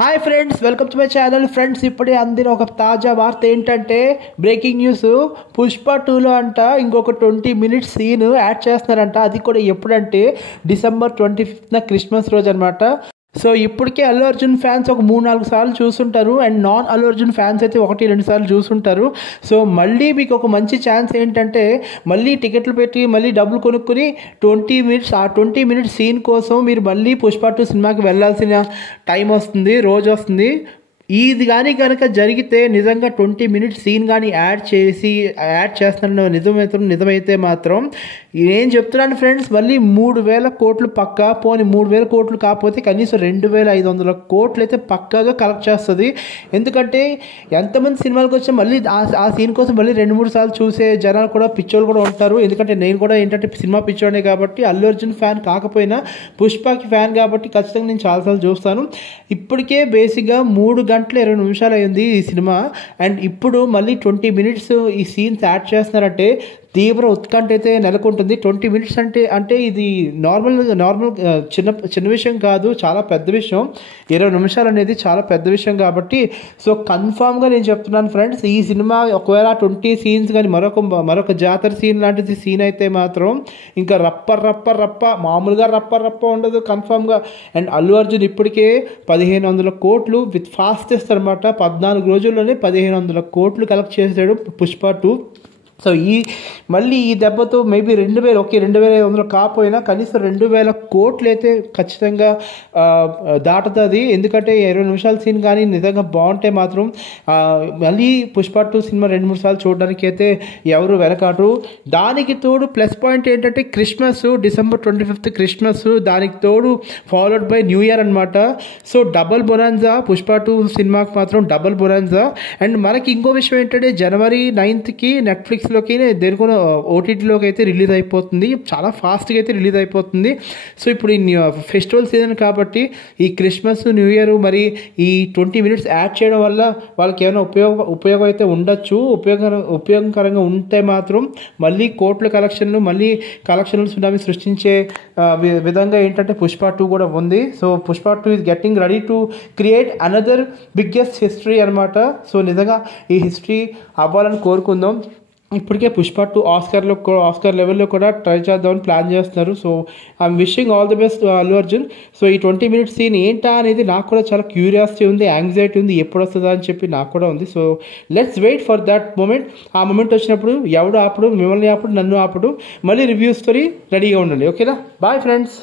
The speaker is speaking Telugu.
Hi friends, welcome to my channel. Friends, ఇప్పుడే అందిన ఒక తాజా వార్త ఏంటంటే బ్రేకింగ్ న్యూస్. పుష్ప 2లో అంట ఇంకొక 20 మినిట్స్ సీన్ యాడ్ చేస్తున్నారంట. అది కూడా ఎప్పుడంటే December 25th క్రిస్మస్ రోజు అనమాట. సో ఇప్పటికే అల్లు అర్జున్ ఫ్యాన్స్ ఒక 3-4 సార్లు చూస్తుంటారు, and non Allu Arjun fans అయితే 1-2 సార్లు చూస్తుంటారు. సో మళ్ళీ మీకు ఒక మంచి ఛాన్స్ ఏంటంటే మళ్ళీ టికెట్లు పెట్టి మళ్ళీ డబ్బులు కొనుక్కొని 20 మినిట్స్ ఆ 20 మినిట్స్ సీన్ కోసం మీరు మళ్ళీ పుష్ప 2 సినిమాకి వెళ్ళాల్సిన టైం వస్తుంది, రోజు వస్తుంది. ఇది కానీ కనుక జరిగితే నిజంగా 20 మినిట్స్ సీన్ కానీ యాడ్ చేస్తున్న నిజమైతే మాత్రం నేను చెప్తున్నాను ఫ్రెండ్స్, మళ్ళీ 3,000 కోట్లు పక్కా. పోని 3,000 కోట్లు కాకపోతే కనీసం 2,500 కోట్లు అయితే పక్కాగా కలెక్ట్ చేస్తుంది. ఎందుకంటే ఎంతమంది సినిమాలకు వచ్చి మళ్ళీ ఆ సీన్ కోసం మళ్ళీ 2-3 సార్లు చూసే జనాలు కూడా పిచ్చోళ్ళు కూడా ఉంటారు. ఎందుకంటే నేను కూడా ఏంటంటే సినిమా పిచ్చోడే కాబట్టి, అల్లు అర్జున్ ఫ్యాన్ కాకపోయినా పుష్పకి ఫ్యాన్ కాబట్టి ఖచ్చితంగా నేను చాలాసార్లు చూస్తాను. ఇప్పటికే బేసిక్గా 3 గంటల 20 నిమిషాలు అయింది ఈ సినిమా, అండ్ ఇప్పుడు మళ్ళీ 20 మినిట్స్ ఈ సీన్స్ యాడ్ చేస్తున్నారంటే తీవ్ర ఉత్కంఠ అయితే నెలకొంటుంది. 20 మినిట్స్ అంటే ఇది నార్మల్ చిన్న విషయం కాదు, చాలా పెద్ద విషయం. 20 నిమిషాలు అనేది చాలా పెద్ద విషయం కాబట్టి సో కన్ఫామ్గా నేను చెప్తున్నాను ఫ్రెండ్స్, ఈ సినిమా ఒకవేళ 20 సీన్స్ కానీ మరొక జాతర సీన్ లాంటిది సీన్ అయితే మాత్రం ఇంకా రప్ప మామూలుగా రప్ప ఉండదు కన్ఫామ్గా. అండ్ అల్లు అర్జున్ ఇప్పటికే 1,500 కోట్లు విత్ ఫాస్టెస్ట్ అనమాట. 14 రోజుల్లోనే 1,500 కోట్లు కలెక్ట్ చేశాడు పుష్ప 2. సో మళ్ళీ ఈ దెబ్బతో మేబీ 2,500 కాకపోయినా కనీసం 2,000 కోట్లు అయితే ఖచ్చితంగా దాటుతుంది. ఎందుకంటే 20 నిమిషాల సీన్ కానీ నిజంగా బాగుంటే మాత్రం మళ్ళీ పుష్ప 2 సినిమా 2-3 సార్లు చూడడానికి అయితే ఎవరు వెనకాడరు. దానికి తోడు ప్లస్ పాయింట్ ఏంటంటే క్రిస్మస్, December 25th క్రిస్మస్, దానికి తోడు ఫాలోడ్ బై న్యూ ఇయర్ అనమాట. సో డబల్ బొనాన్జా పుష్ప 2 సినిమాకి మాత్రం డబల్ బొనాన్జా. అండ్ మనకి ఇంకో విషయం ఏంటంటే January 9th నెట్ఫ్లిక్స్ దేనికో ఓటీటీలోకి అయితే రిలీజ్ అయిపోతుంది. చాలా ఫాస్ట్గా అయితే రిలీజ్ అయిపోతుంది. సో ఇప్పుడు ఈ ఫెస్టివల్ సీజన్ కాబట్టి ఈ క్రిస్మస్, న్యూ ఇయర్ మరి ఈ 20 మినిట్స్ యాడ్ చేయడం వల్ల వాళ్ళకి ఏమైనా ఉపయోగం అయితే ఉండొచ్చు. ఉపయోగకరంగా ఉంటే మాత్రం మళ్ళీ కోట్ల కలెక్షన్లు సునామీ సృష్టించే విధంగా ఏంటంటే పుష్ప 2 కూడా ఉంది. So Pushpa 2 is getting ready to create another biggest history అనమాట. సో నిజంగా ఈ హిస్టరీ అవ్వాలని కోరుకుందాం. ఇప్పటికే పుష్ప 2 ఆస్కార్ లెవెల్లో కూడా ట్రై చేద్దామని ప్లాన్ చేస్తున్నారు. So I'm wishing all the best Allu Arjun. So ఈ 20 మినిట్స్ సీన్ ఏంటా అనేది నాకు కూడా చాలా క్యూరియాసిటీ ఉంది, యాంగ్జైటీ ఉంది, ఎప్పుడు వస్తుందా అని చెప్పి నాకు కూడా ఉంది. So let's wait for that moment. ఆ మూమెంట్ వచ్చినప్పుడు ఎవడు ఆపడు, మిమ్మల్ని ఆపడు, నన్ను ఆపడు. మళ్ళీ రివ్యూస్తో రెడీగా ఉండండి. ఓకేనా? Bye friends.